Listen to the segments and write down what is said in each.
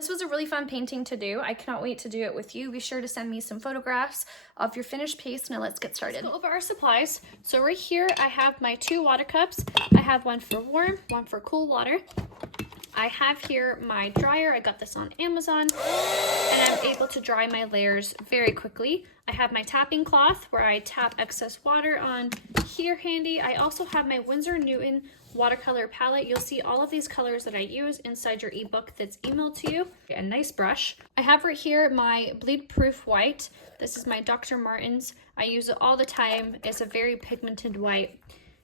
This was a really fun painting to do. I cannot wait to do it with you. Be sure to send me some photographs of your finished piece. Now let's get started. Let's go over our supplies. So right here I have my 2 water cups. I have one for warm, one for cool water. I have here my dryer. I got this on Amazon and I'm able to dry my layers very quickly. I have my tapping cloth where I tap excess water on here handy. I also have my Winsor & Newton watercolor palette. You'll see all of these colors that I use inside your ebook that's emailed to you. A nice brush. I have right here my bleed proof white. This is my Dr. Martens. I use it all the time. It's a very pigmented white.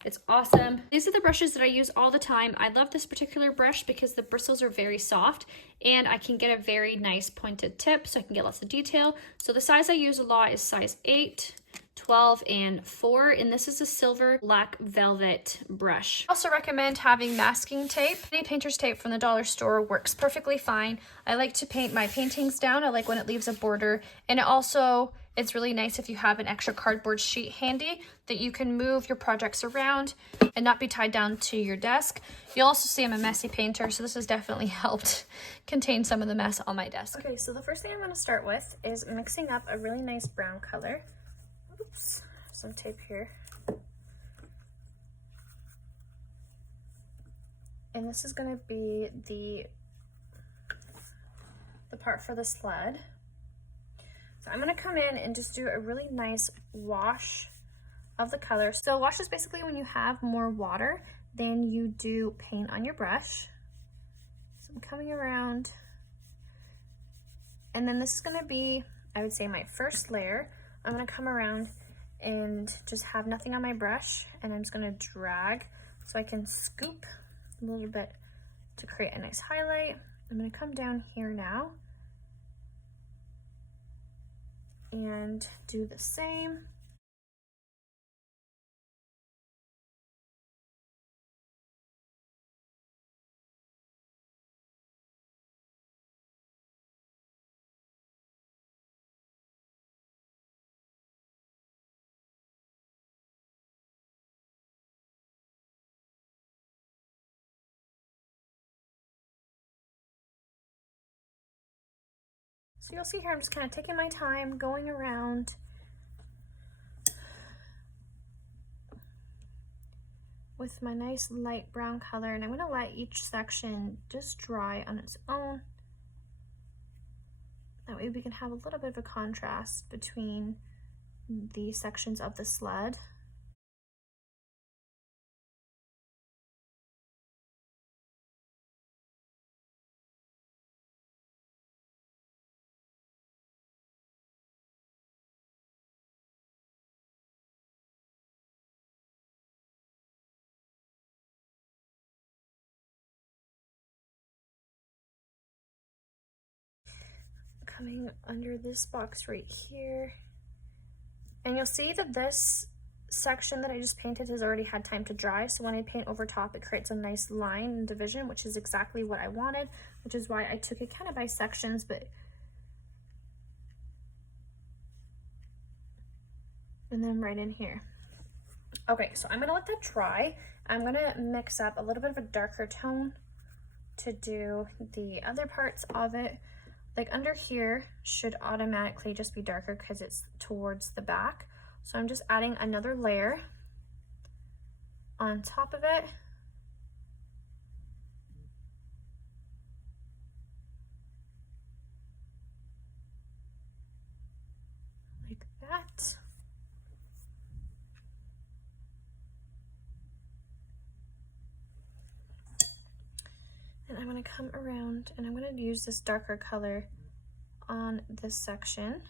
It's awesome. These are the brushes that I use all the time. I love this particular brush because the bristles are very soft and I can get a very nice pointed tip so I can get lots of detail. So the size I use a lot is size 8, 12, and 4, and this is a silver black velvet brush. I also recommend having masking tape. Any painter's tape from the dollar store works perfectly fine. I like to paint my paintings down. I like when it leaves a border, and it's really nice if you have an extra cardboard sheet handy that you can move your projects around and not be tied down to your desk. You'll also see I'm a messy painter, so this has definitely helped contain some of the mess on my desk. Okay, so the first thing I'm going to start with is mixing up a really nice brown color. Oops, some tape here. And this is going to be the part for the sled. So I'm going to come in and just do a really nice wash of the color. So wash is basically when you have more water than you do paint on your brush. So I'm coming around. And then this is going to be, I would say, my first layer. I'm going to come around and just have nothing on my brush, and I'm just going to drag so I can scoop a little bit to create a nice highlight. I'm going to come down here now and do the same. So you'll see here, I'm just kind of taking my time, going around. With my nice light brown color, and I'm going to let each section just dry on its own. That way we can have a little bit of a contrast between the sections of the sled. Coming under this box right here, and you'll see that this section that I just painted has already had time to dry, so when I paint over top it creates a nice line and division, which is exactly what I wanted, which is why I took it kind of by sections. And then right in here. Okay, so I'm gonna let that dry. I'm gonna mix up a little bit of a darker tone to do the other parts of it. Like under here should automatically just be darker because it's towards the back. So I'm just adding another layer on top of it. Like that. And I'm going to come around and I'm going to use this darker color on this section.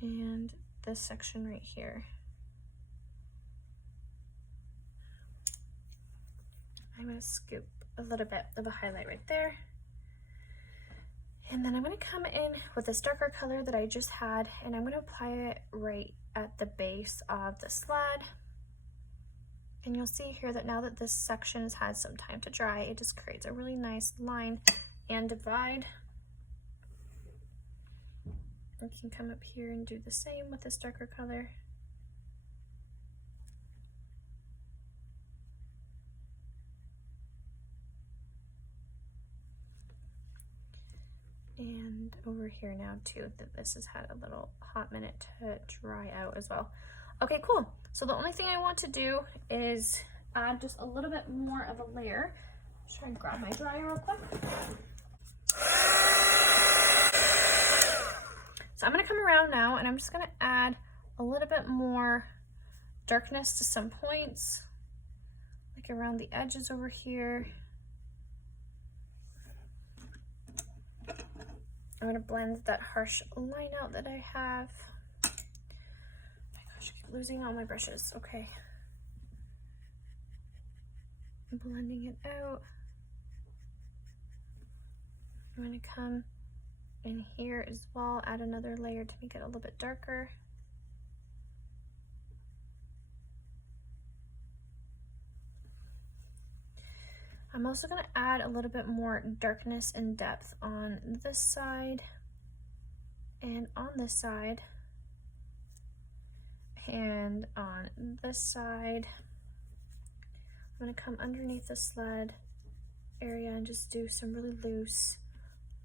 And this section right here. I'm going to scoop a little bit of a highlight right there. And then I'm going to come in with this darker color that I just had, and I'm going to apply it right at the base of the sled. And you'll see here that now that this section has had some time to dry, it just creates a really nice line and divide. We can come up here and do the same with this darker color. And over here now too, that this has had a little hot minute to dry out as well. Okay, cool. So the only thing I want to do is add just a little bit more of a layer. Just try and grab my dryer real quick. So I'm gonna come around now and I'm just gonna add a little bit more darkness to some points, like around the edges over here. I'm gonna blend that harsh line out that I have. Oh my gosh, I keep losing all my brushes. Okay. I'm blending it out. I'm gonna come in here as well, add another layer to make it a little bit darker. I'm also going to add a little bit more darkness and depth on this side and on this side and on this side. I'm going to come underneath the sled area and just do some really loose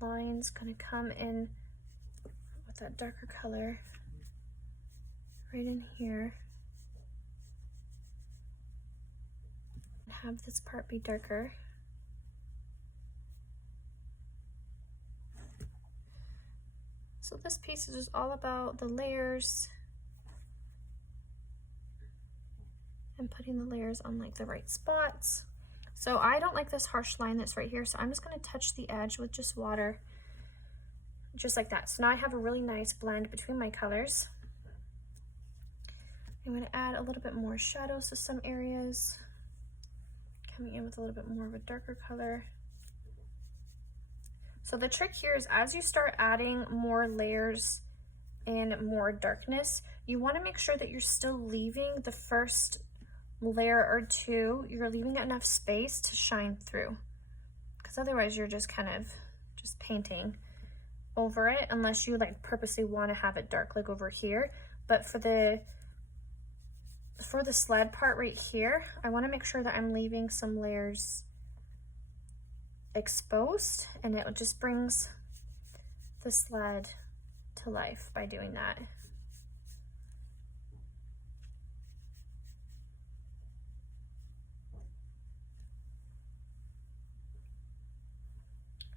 lines. Going to come in with that darker color right in here. Have this part be darker. So this piece is just all about the layers and putting the layers on like the right spots. So I don't like this harsh line that's right here, so I'm just going to touch the edge with just water, just like that. So now I have a really nice blend between my colors. I'm going to add a little bit more shadows to some areas, coming in with a little bit more of a darker color. So the trick here is as you start adding more layers and more darkness, you want to make sure that you're still leaving the first layer or two, you're leaving enough space to shine through, because otherwise you're just kind of just painting over it, unless you like purposely want to have it dark like over here. But for the sled part right here, I want to make sure that I'm leaving some layers exposed, and it just brings the sled to life by doing that.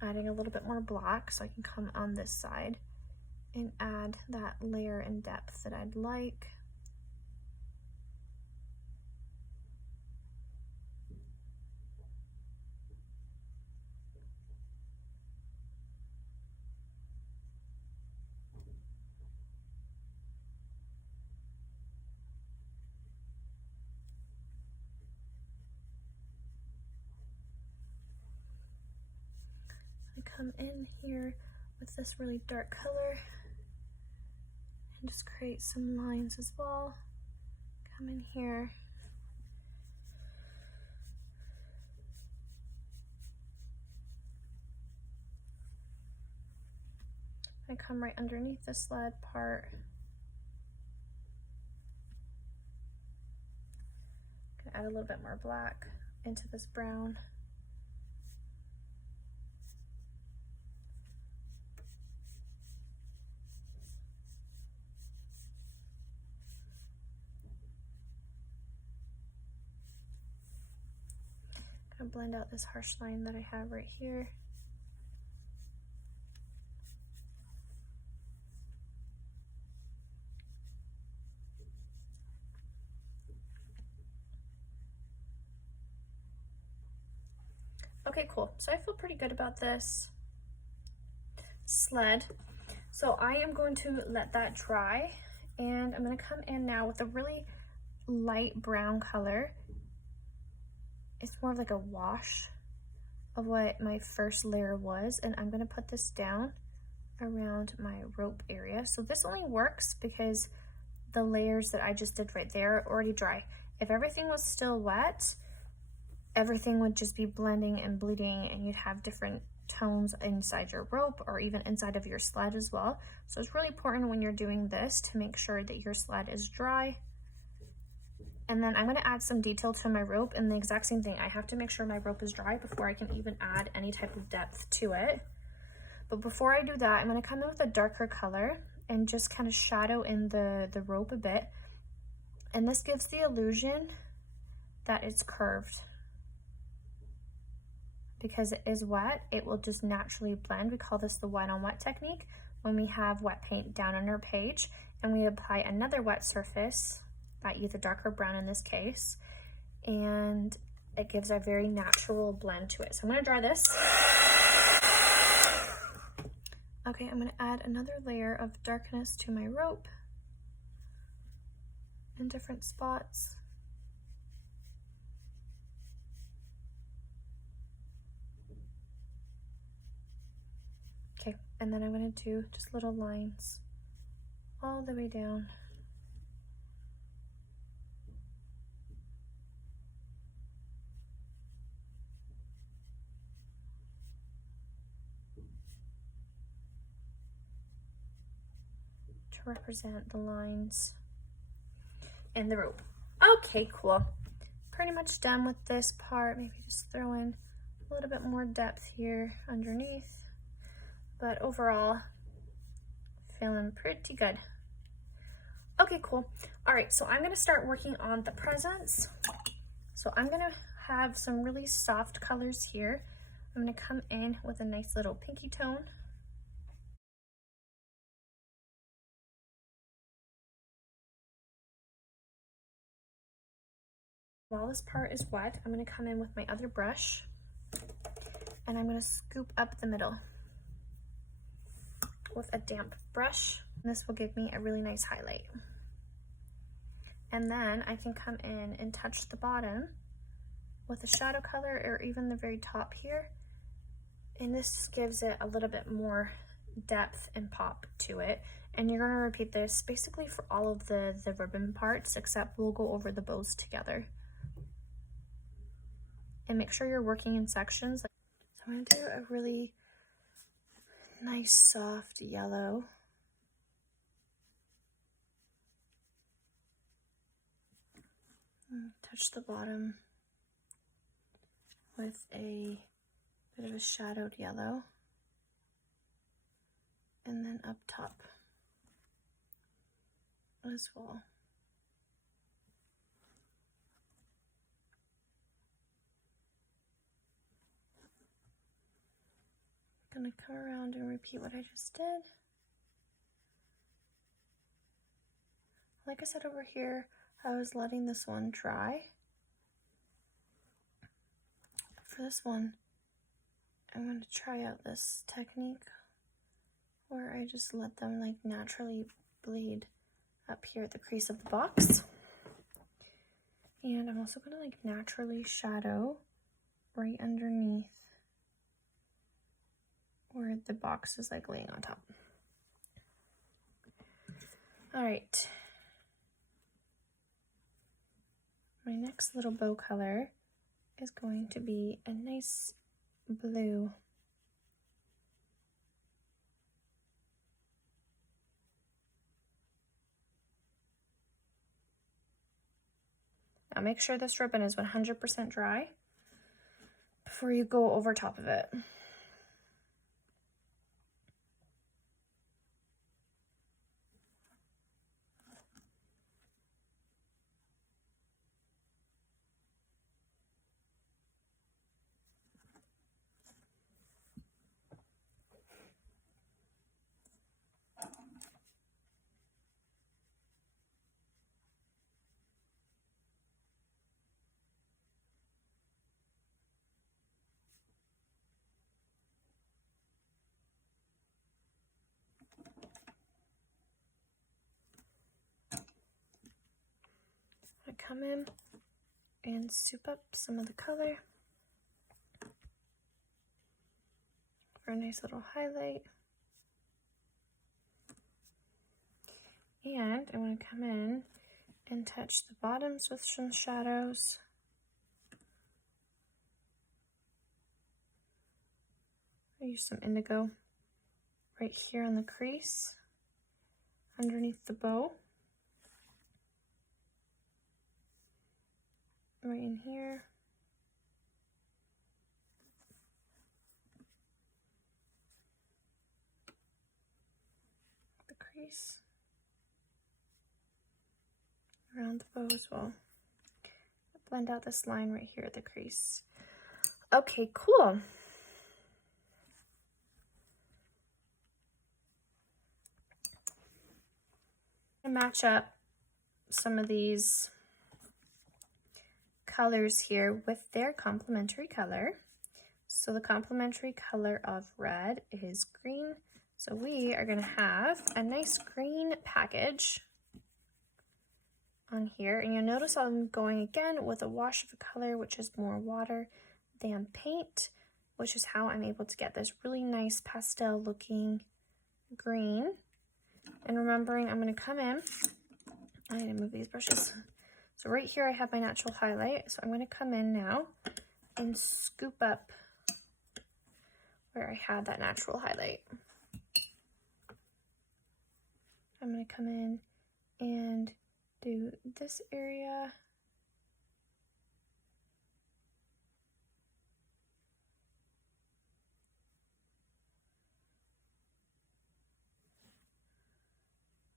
Adding a little bit more black so I can come on this side and add that layer and depth that I'd like. Come in here with this really dark color and just create some lines as well. Come in here. I come right underneath the sled part. Gonna add a little bit more black into this brown. Gonna blend out this harsh line that I have right here. Okay, cool. So I feel pretty good about this sled. So I am going to let that dry, and I'm going to come in now with a really light brown color. It's more of like a wash of what my first layer was, and I'm going to put this down around my rope area. So this only works because the layers that I just did right there are already dry. If everything was still wet, everything would just be blending and bleeding, and you'd have different tones inside your rope or even inside of your sled as well. So it's really important when you're doing this to make sure that your sled is dry. And then I'm going to add some detail to my rope, and the exact same thing. I have to make sure my rope is dry before I can even add any type of depth to it. But before I do that, I'm going to come in with a darker color and just kind of shadow in the rope a bit. And this gives the illusion that it's curved. Because it is wet, it will just naturally blend. We call this the wet on wet technique when we have wet paint down on our page and we apply another wet surface, i.e. the darker brown in this case, and it gives a very natural blend to it. So I'm going to dry this. Okay, I'm going to add another layer of darkness to my rope in different spots. Okay, and then I'm going to do just little lines all the way down. To represent the lines in the rope. Okay, cool. Pretty much done with this part. Maybe just throw in a little bit more depth here underneath. But overall, feeling pretty good. Okay, cool. All right, so I'm gonna start working on the presents. So I'm gonna have some really soft colors here. I'm gonna come in with a nice little pinky tone. While this part is wet, I'm gonna come in with my other brush and I'm gonna scoop up the middle with a damp brush. This will give me a really nice highlight. And then I can come in and touch the bottom with a shadow color or even the very top here. And this just gives it a little bit more depth and pop to it. And you're gonna repeat this basically for all of the ribbon parts, except we'll go over the bows together. And make sure you're working in sections. So I'm gonna do a really nice soft yellow. Touch the bottom with a bit of a shadowed yellow. And then up top as well. Gonna come around and repeat what I just did. Like I said over here, I was letting this one dry. For this one, I'm going to try out this technique where I just let them like naturally bleed up here at the crease of the box. And I'm also going to like naturally shadow right underneath where the box is like laying on top. All right. My next little bow color is going to be a nice blue. Now make sure this ribbon is 100% dry before you go over top of it. I come in and soup up some of the color for a nice little highlight. And I'm going to come in and touch the bottoms with some shadows. I use some indigo right here on the crease underneath the bow. Right in here. crease around the bow as well. Blend out this line right here at the crease. Okay, cool. I match up some of these colors here with their complementary color. So the complementary color of red is green. So we are going to have a nice green package on here. And you'll notice I'm going again with a wash of a color which is more water than paint, which is how I'm able to get this really nice pastel looking green. And remembering I'm going to come in, I need to move these brushes. So right here I have my natural highlight. So I'm going to come in now and scoop up where I had that natural highlight. I'm going to come in and do this area.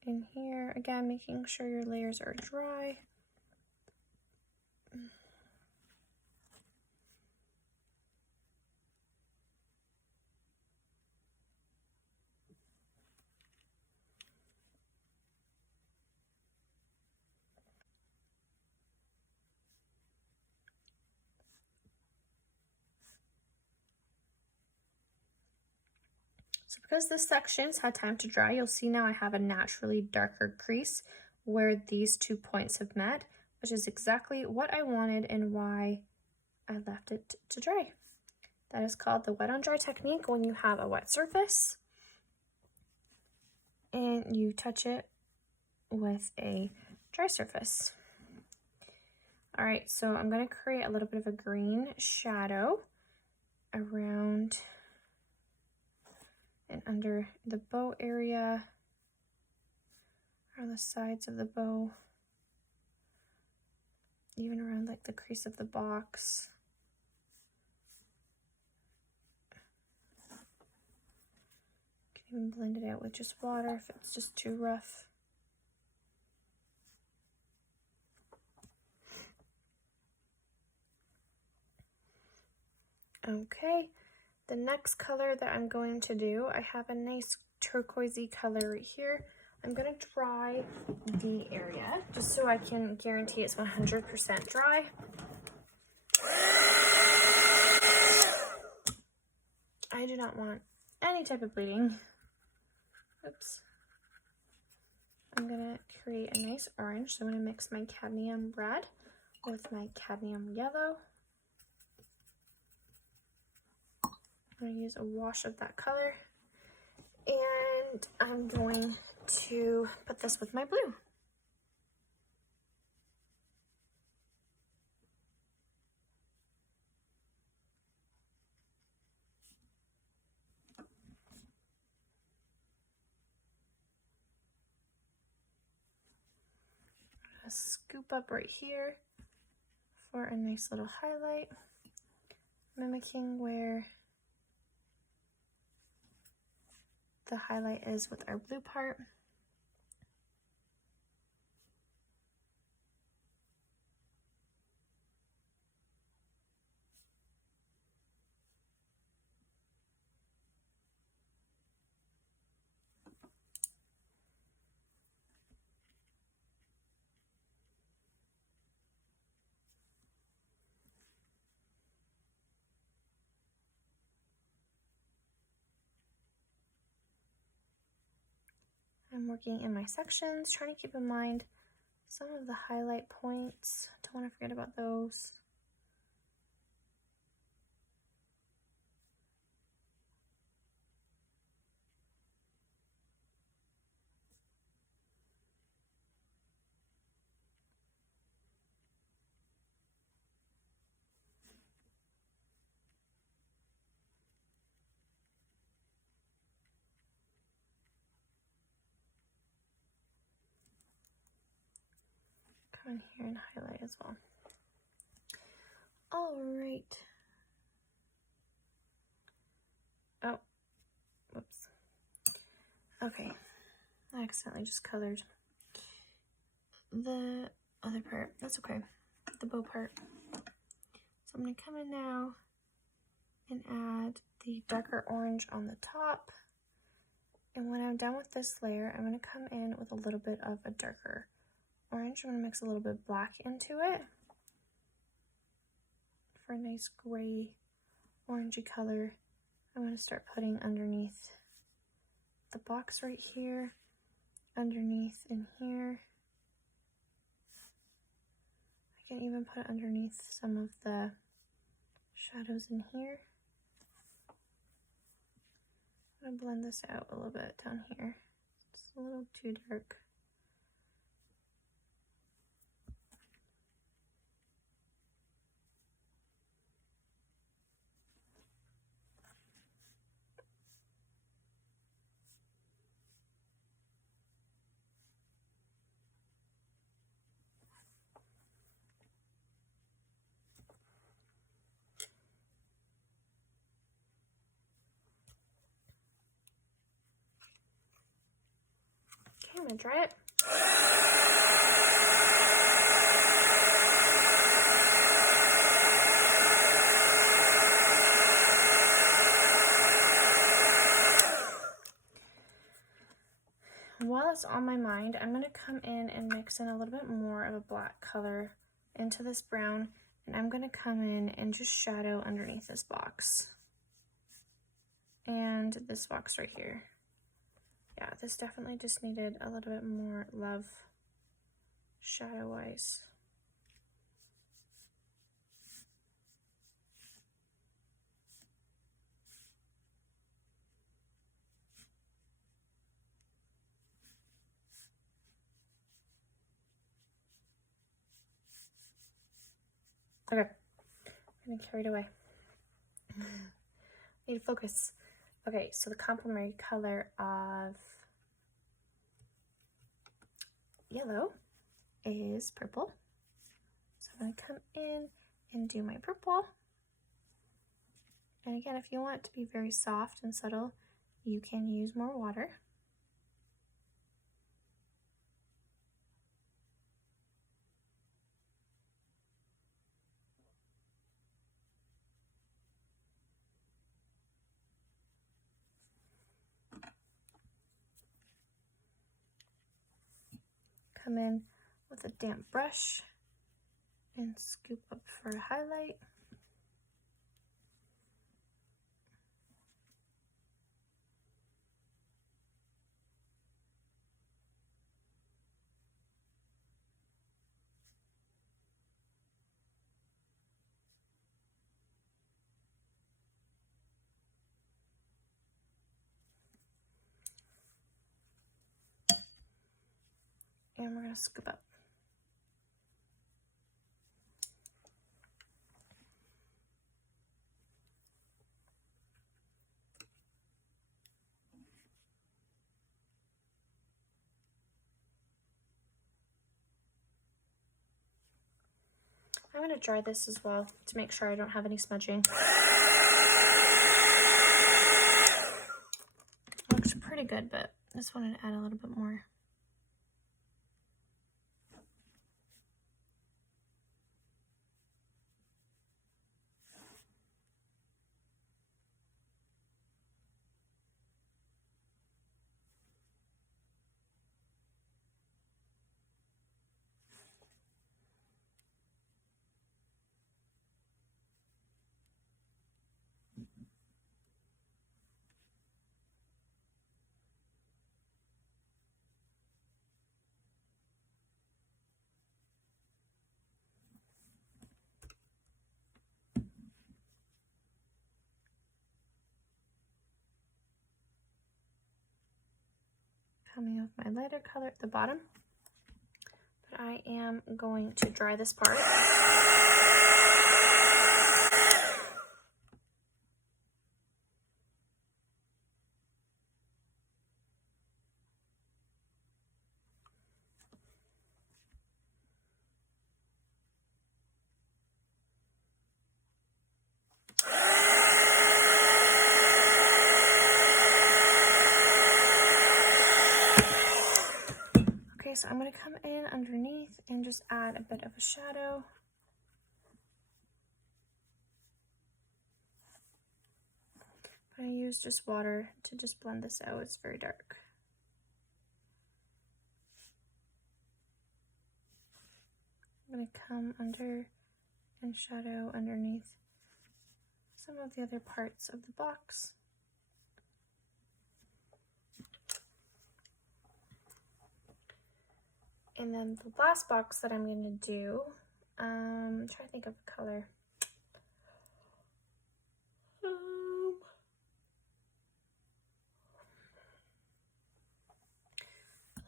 In here, again, making sure your layers are dry. So because this section's had time to dry, you'll see now I have a naturally darker crease where these 2 points have met, which is exactly what I wanted and why I left it to dry. That is called the wet on dry technique, when you have a wet surface and you touch it with a dry surface. All right, so I'm going to create a little bit of a green shadow around and under the bow area, around the sides of the bow, even around like the crease of the box. You can even blend it out with just water if it's just too rough. Okay, the next color that I'm going to do, I have a nice turquoisey color right here. I'm going to dry the area just so I can guarantee it's 100% dry. I do not want any type of bleeding. Oops. I'm going to create a nice orange, so I'm going to mix my cadmium red with my cadmium yellow. I'm going to use a wash of that color, and I'm going to put this with my blue. Scoop up right here for a nice little highlight, mimicking where the highlight is with our blue part. I'm working in my sections, trying to keep in mind some of the highlight points. Don't want to forget about those. Come in here and highlight as well. All right. Oh, whoops. Okay. I accidentally just colored the other part. That's okay. The bow part. So I'm going to come in now and add the darker orange on the top. And when I'm done with this layer, I'm going to come in with a little bit of a darker orange. I'm going to mix a little bit of black into it for a nice gray, orangey color. I'm going to start putting underneath the box right here, underneath in here. I can even put underneath some of the shadows in here. I'm going to blend this out a little bit down here. It's a little too dark. Okay, I'm going to dry it. While it's on my mind, I'm going to come in and mix in a little bit more of a black color into this brown, and I'm going to come in and just shadow underneath this box and this box right here. Yeah, this definitely just needed a little bit more love shadow wise. Okay, I'm gonna carry it away. Need to focus. Okay, so the complementary color of yellow is purple. So I'm gonna come in and do my purple. And again, if you want it to be very soft and subtle, you can use more water. Come in with a damp brush and scoop up for a highlight. And we're going to scoop up. I'm going to dry this as well to make sure I don't have any smudging. Looks pretty good, but I just wanted to add a little bit more. Coming with my lighter color at the bottom, but I am going to dry this part. so I'm going to come in underneath and just add a bit of a shadow. I use just water to just blend this out. It's very dark. I'm going to come under and shadow underneath some of the other parts of the box. And then the last box that I'm going to do, I'm trying to think of a color.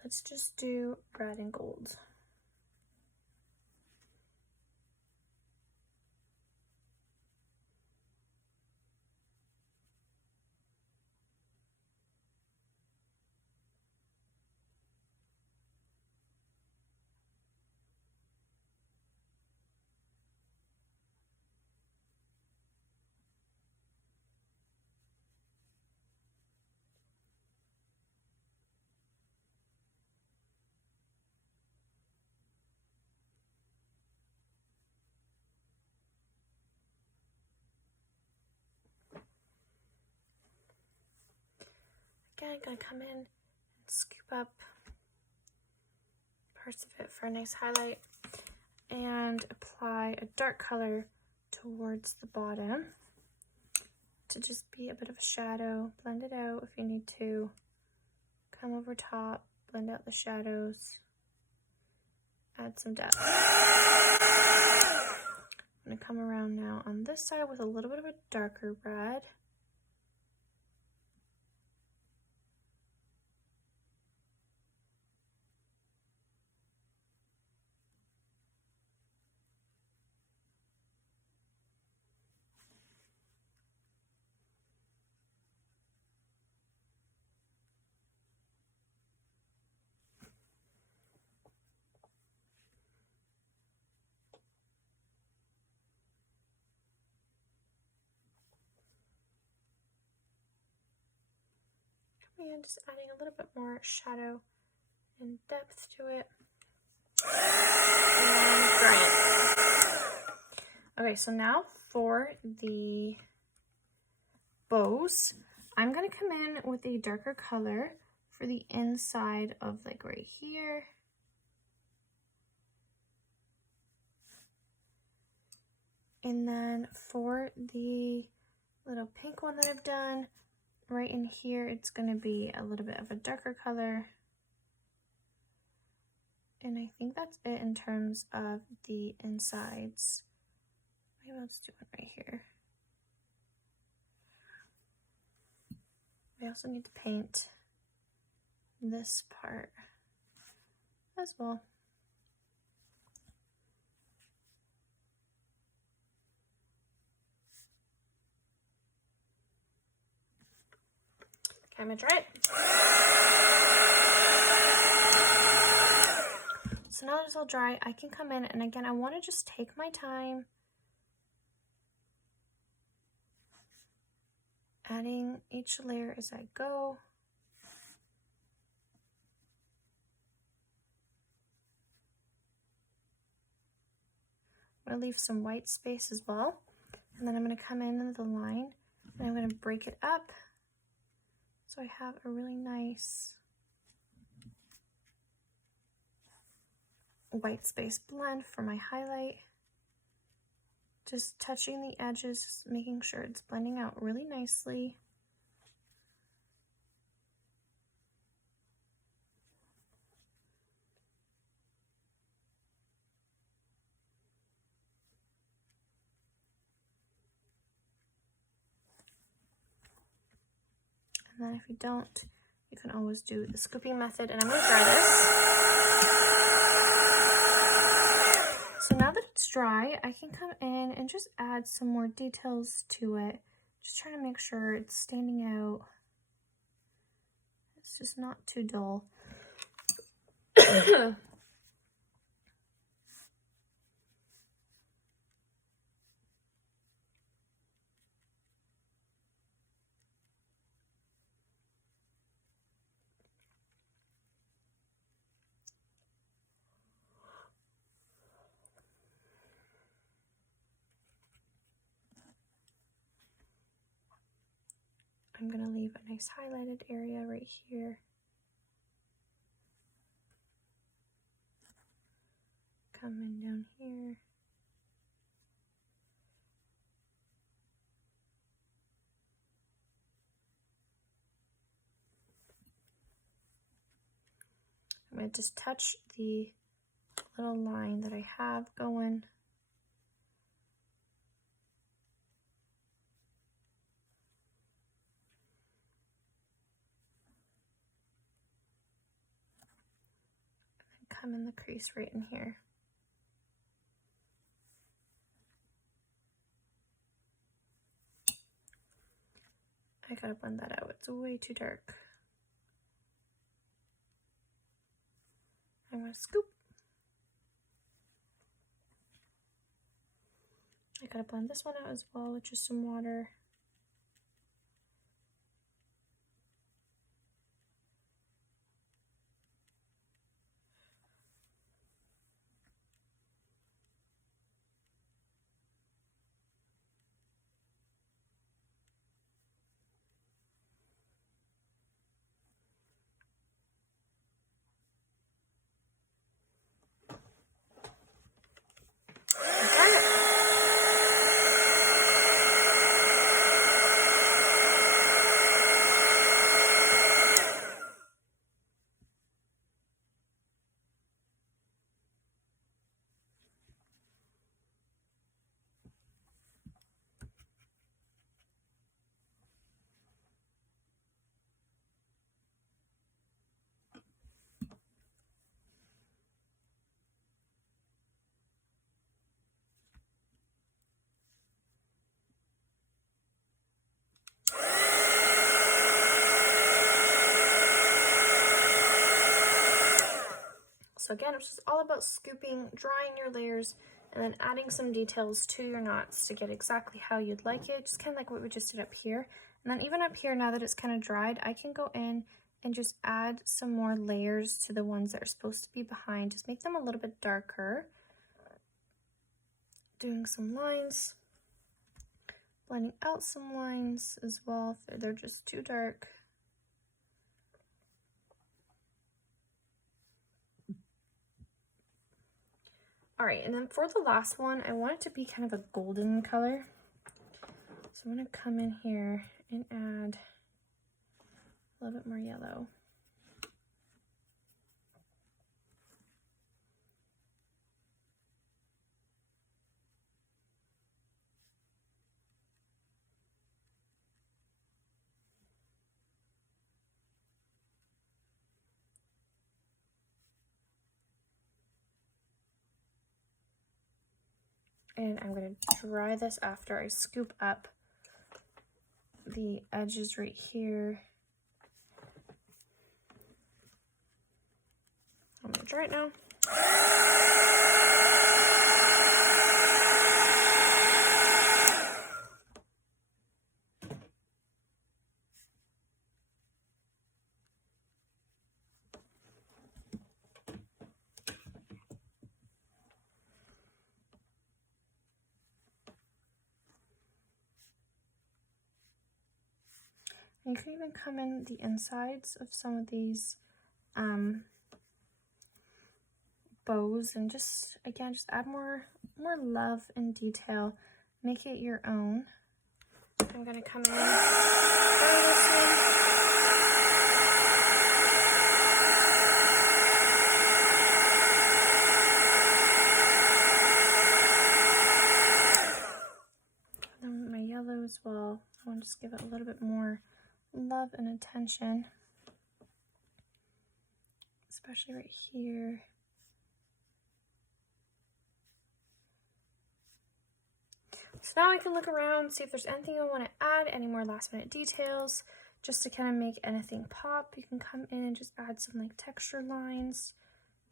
Let's just do red and gold. Again, I'm going to come in and scoop up parts of it for a nice highlight and apply a dark color towards the bottom to just be a bit of a shadow. Blend it out if you need to. Come over top, blend out the shadows, add some depth. I'm going to come around now on this side with a little bit of a darker red. And just adding a little bit more shadow and depth to it. And dry it. Okay, so now for the bows, I'm going to come in with a darker color for the inside of like right here. And then for the little pink one that I've done, right in here, it's going to be a little bit of a darker color. And I think that's it in terms of the insides. Maybe let's do one right here. We also need to paint this part as well. Okay, I'm gonna try it. So now that it's all dry, I can come in, and again, I want to just take my time adding each layer as I go. I'm going to leave some white space as well, and then I'm going to come into the line and I'm going to break it up so I have a really nice white space blend for my highlight. Just touching the edges, making sure it's blending out really nicely. And then if you don't, you can always do the scooping method, and I'm going to dry this. So now that it's dry, I can come in and just add some more details to it. Just trying to make sure it's standing out. It's just not too dull. I'm going to leave a nice highlighted area right here. Coming down here. I'm going to just touch the little line that I have going. And come in the crease right in here. I gotta blend that out, it's way too dark. I'm gonna scoop. I gotta blend this one out as well with just some water. So again, it's just all about scooping, drying your layers, and then adding some details to your knots to get exactly how you'd like it, just kind of like what we just did up here. And then even up here, now that it's kind of dried, I can go in and just add some more layers to the ones that are supposed to be behind, just make them a little bit darker. Doing some lines, blending out some lines as well if they're just too dark. All right, and then for the last one, I want it to be kind of a golden color. So I'm gonna come in here and add a little bit more yellow. And I'm going to dry this after I scoop up the edges right here. I'm going to dry it now. And you can even come in the insides of some of these bows and just, again, just add more love and detail. Make it your own. I'm going to come in, dry this one. And my yellow as well. I want to just give it a little bit more love and attention, especially right here. So now I can look around, see if there's anything I want to add, any more last minute details, just to kind of make anything pop. You can come in and just add some like texture lines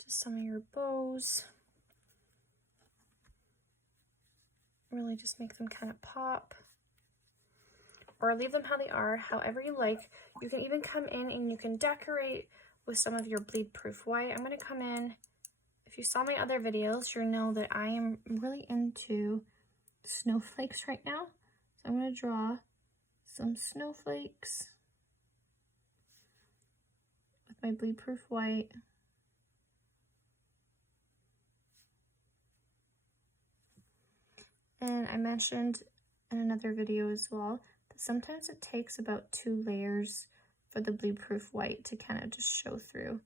to some of your bows. Really just make them kind of pop. Or leave them how they are, however you like. You can even come in and you can decorate with some of your bleed proof white. I'm going to come in, if you saw my other videos, you'll know that I am really into snowflakes right now. So I'm going to draw some snowflakes with my bleed proof white. And I mentioned in another video as well that sometimes it takes about 2 layers for the bleed proof white to kind of just show through.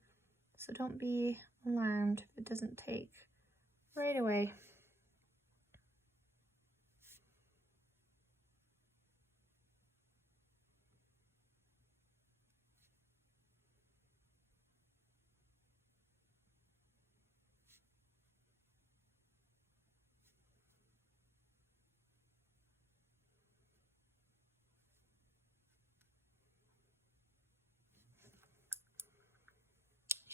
So don't be alarmed if it doesn't take right away.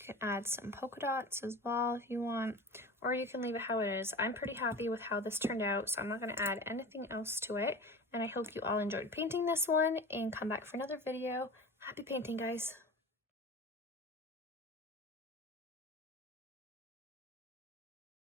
You can add some polka dots as well if you want, or you can leave it how it is. I'm pretty happy with how this turned out, so I'm not going to add anything else to it. And I hope you all enjoyed painting this one and come back for another video. Happy painting, guys!